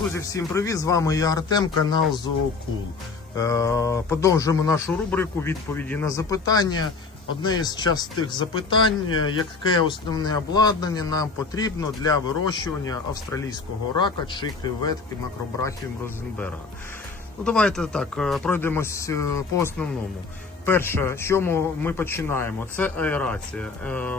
Друзі, всім привіт! З вами я Артем, канал Зоокул. Е, Продовжуємо нашу рубрику відповіді на запитання. Одне із частих запитань: е, яке основне обладнання нам потрібно для вирощування австралійського рака чи креветки макробрахіум Розенберга? Ну, давайте так, е, пройдемось по основному. Перше, що ми- починаємо, це аерація, е,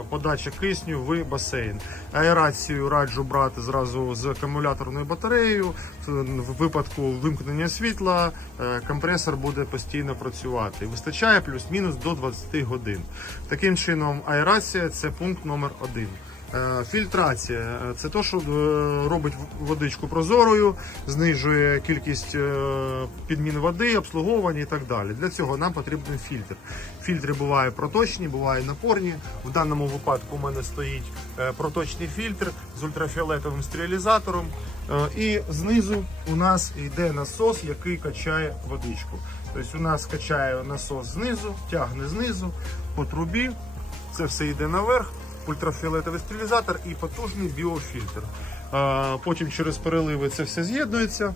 подача кисню в басейн. Аерацію раджу брати зразу з акумуляторною батареєю. В випадку вимкнення світла е, компресор буде постійно працювати. Вистачає плюс-мінус до 20 годин. Таким чином, аерація це пункт номер один. Е, Фільтрація це те, що е, робить водичку прозорою, знижує кількість е, підмін води, обслуговування і так далі. Для цього нам потрібен фільтр. Фільтри бувають проточні, бувають напорні. В даному випадку у мене стоїть проточний фільтр з ультрафіолетовим стерилізатором. І знизу у нас йде насос, який качає водичку. Тобто у нас качає насос знизу, тягне знизу по трубі. Це все йде наверх ультрафіолетовий стерилізатор і потужний біофільтр. Потім через переливи це все з'єднується.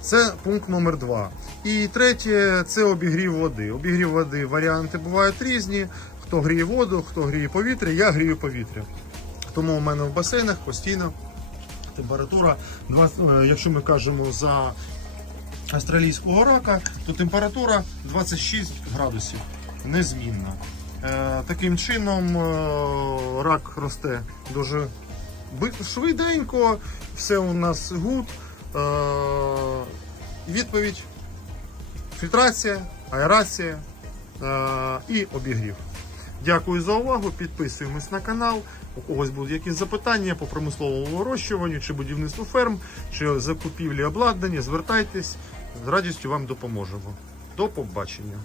Це пункт номер два. І третє це обігрів води. Обігрів води варіанти бувають різні. Хто гріє воду, хто гріє повітря, я грію повітря. Тому у мене в басейнах постійно температура, 20, е, якщо ми кажемо за австралійського рака, то температура 26 градусів незмінна. Е, Таким чином е, рак росте дуже швиденько, все у нас гуд. Е, Відповідь: фільтрація, аерація і обігрів. Дякую за увагу. Підписуємось на канал. У когось будуть якісь запитання по промисловому вирощуванню, чи будівництву ферм, чи закупівлі обладнання. Звертайтесь, з радістю вам допоможемо. До побачення.